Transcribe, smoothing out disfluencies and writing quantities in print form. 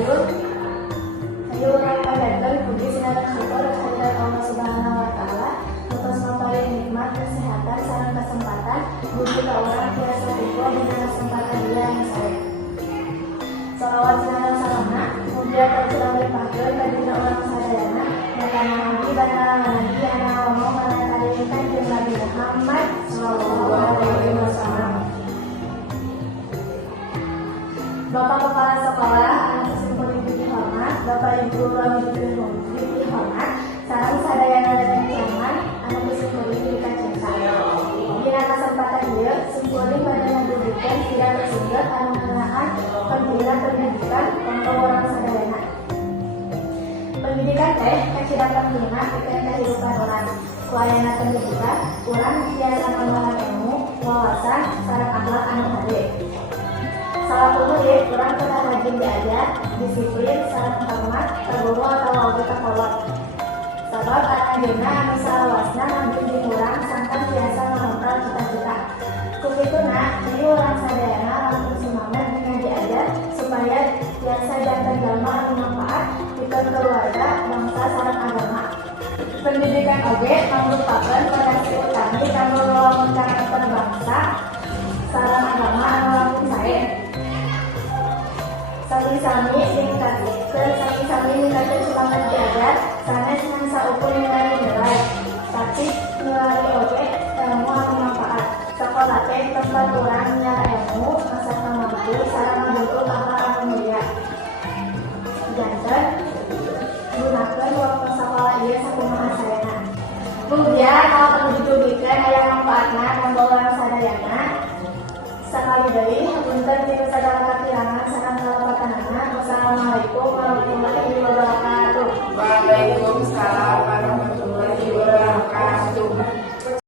Hayu urang panjatkeun puji sareng syukur kehadirat Allah Subhanahu wa taala atas maparing nikmat kesehatan sareng kesempatan mugi ka urang tiasa tipe dina kesempatan ieu anu sae. Shalawat sareng salamna mugi tercurah limpahkeun ka dina urang sadayana kana nabi bantara nabi anu ngomong kana kalintan jeung Nabi Muhammad sallallahu alaihi wasallam. Bapak Kepala Sekolah, anak Simpul Ibu dihormat, Bapak Ibu Ruang Ibu dihormat, sareng sadayana dan jaman, anak Simpul Ibu dikacinta. Dina kesempatan ieu, Simpul pada ngadudukeun sidang tersebut anu ngeunaan pentingna pendidikan kanggo urang sadayana. Pendidikan teh kacida pentingna pikeun kahirupan urang. Ku ayana pendidikan, urang tiasa nambahan ilmu, wawasan, sareng akhlak anu hade. Salah murid, urang kudu rajin diajar, disiplin, sareng hormat, ka guru atawa oge ka kolot. Sabab ayeuna anu salawasna ngabdi urang sangkan tiasa ngontrol cita-cita. Kupituna, ieu urang sadayana langsung semangat dengan diajar supaya tiasa janten jalma anu manfaat pikeun keluarga, bangsa sareng agama. Pendidikan oge mangrupakeun fondasi utami kanggo ngawujudkeun bangsa sareng agama anu langkung sae. Sami-sami ningkatkeun semangat diajar sanes ngan saukur nilai-nilai, tapi nilai oge ilmu anu manfaat. Sakola teh tempat urang nyara ilmu, masana mampu sareng ngabentuk akhlak anu mulia. Janten gunakeun waktu sakola ieu sakumaha saena. Kemudian kalau ditugikeun aya manfaatna kanggo urang sadayana. Sakali deui hapunten ti